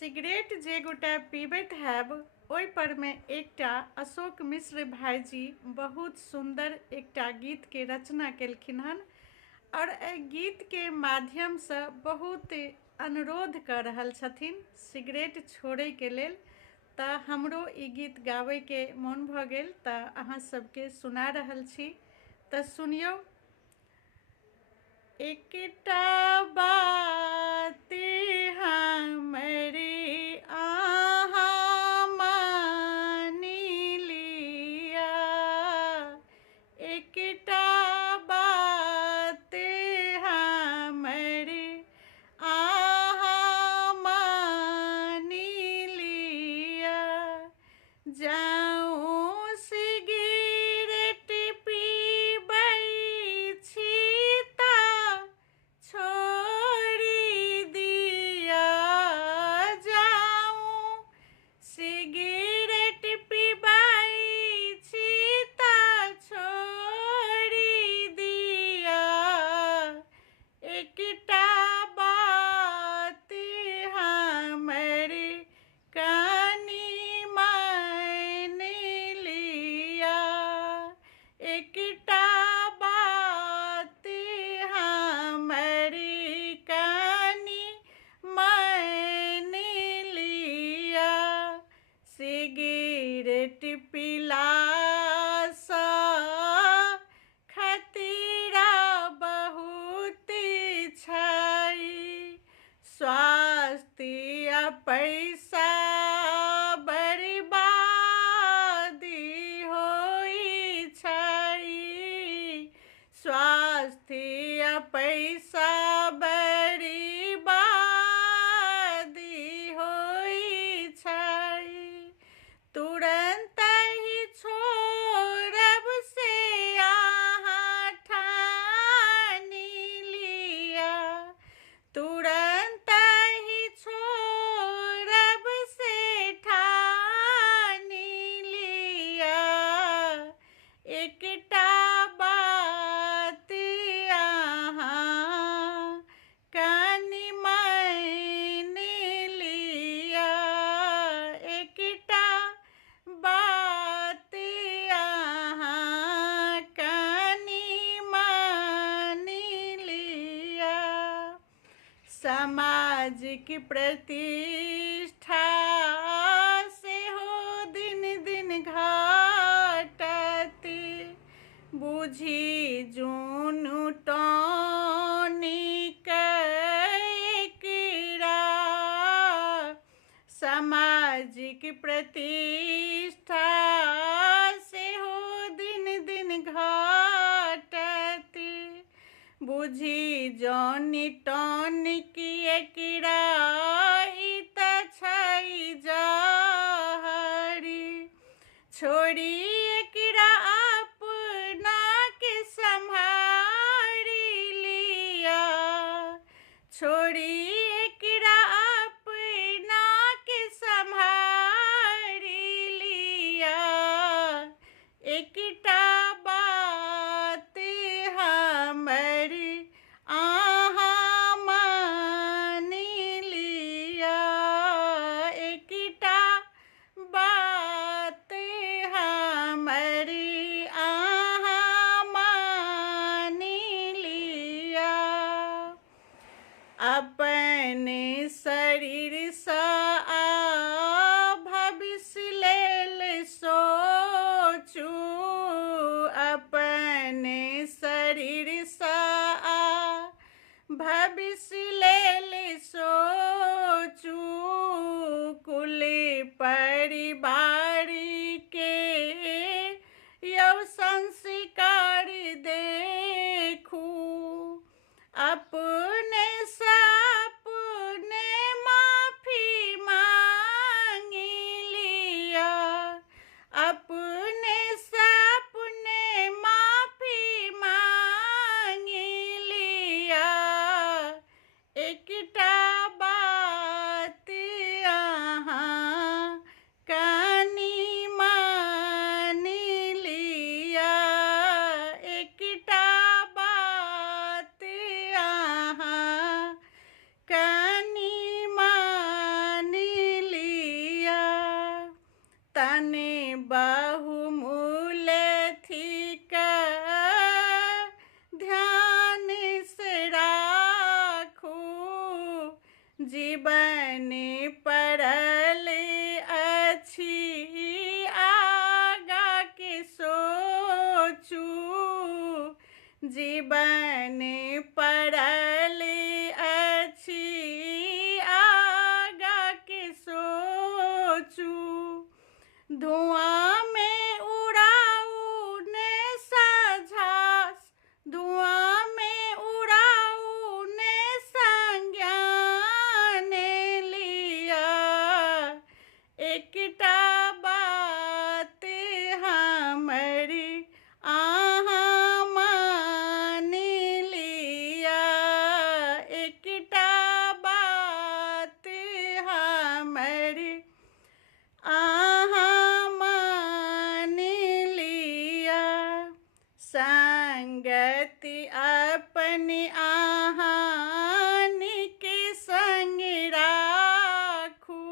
Cigarette जे गोटा पीबैत हैब ओहि पर में एकटा अशोक मिश्र भाईजी बहुत सुंदर एकटा गीत के रचना केलखिन हन और एहि गीत के माध्यम से बहुत अनुरोध कर रहल छथिन सिगरेट छोड़े के लेल। तऽ हमरो ई गीत गाबै के मोन भऽ गेल तऽ अहाँ सबके सुना रहल छी तऽ सुनियौ। एकटा बात हमरी अहाँ मानि लिअ, एकटा बात हमरी अहाँ मानि लिअ, जाऊँ सिगरेट पीबै छी तऽ छोड़ि दिअ, जाऊँ सिगरेट पीबै छी तऽ छोड़ि दिअ, एकटा बात हमरी कनि मानि लिअ, एकटा बात हमरी कनि मानि लिअ, सिगरेट पीलासँ खतरा बहुत छै, स्वास्थ्य आ पैसा बर्बादी होइ छै, स्वास्थ्य आ पैसा बर्बादी होइ छै, तुरंत ही छोड़ब से अहाँ ठानि लिअ, तुरंत ही छोड़ब से ठानि लिअ, एकटा बात अहाँ कनि मानि लिअ, एकटा बात अहाँ कनि मानि लिअ, सामाजिक प्रतिष्ठा सेहो दिन दिन घटत, बुझि जुनू टॉनिक एकरा, सामाजिक प्रतिष्ठा सेहो दिन दिन घटत, बुझि जौनी टॉनिक एकरा, ई तऽ छै जहरी, छोड़ी एकरा अपना के सम्हारि लिअ, छोड़ी एकरा अपना के सम्हारि लिअ, एकटा बात हमरी अहाँ मानि लिअ, एकटा बात हमरी अहाँ मानि लिअ, अपने शरीरसँ आ भविष्य लेल सोचू, अपने शरीरसँ आ भविष्य लेल सोचू, कुल परिवार के यौ संस्कार देखू, अपने से अपने माफी जीवन पड़ल अछि आगा के सोचू, जीवन पड़ल अछि आगा के सोचू। धुआं में उड़ाऊ ने साझास, धुआं में उड़ाऊ ने संज्ञान लिया। एकटा बात हमरी अहाँ मान लिया, एकटा बात हमरी अहाँ मान लिया। संगति अपनी अहाँ के संग राखू,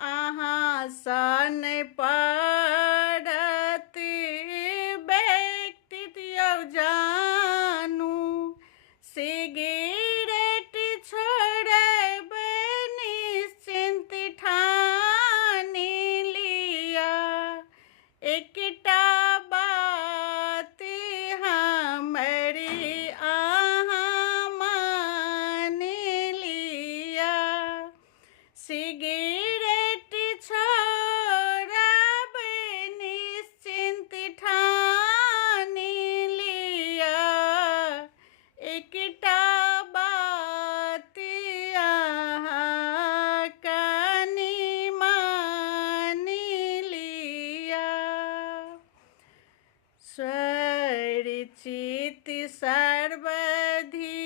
अहाँ सन पड़त व्यक्तित्व जानू। सिगरेट छोड़ब निश्चिंत ठान लिया, एकटा बात हमरी अहाँ मान लिया। सिगरेट छोड़ब निश्चिंत ठान लिया, एकटा बात अहाँ कनि मान लिया। स्वरचित सर्वधि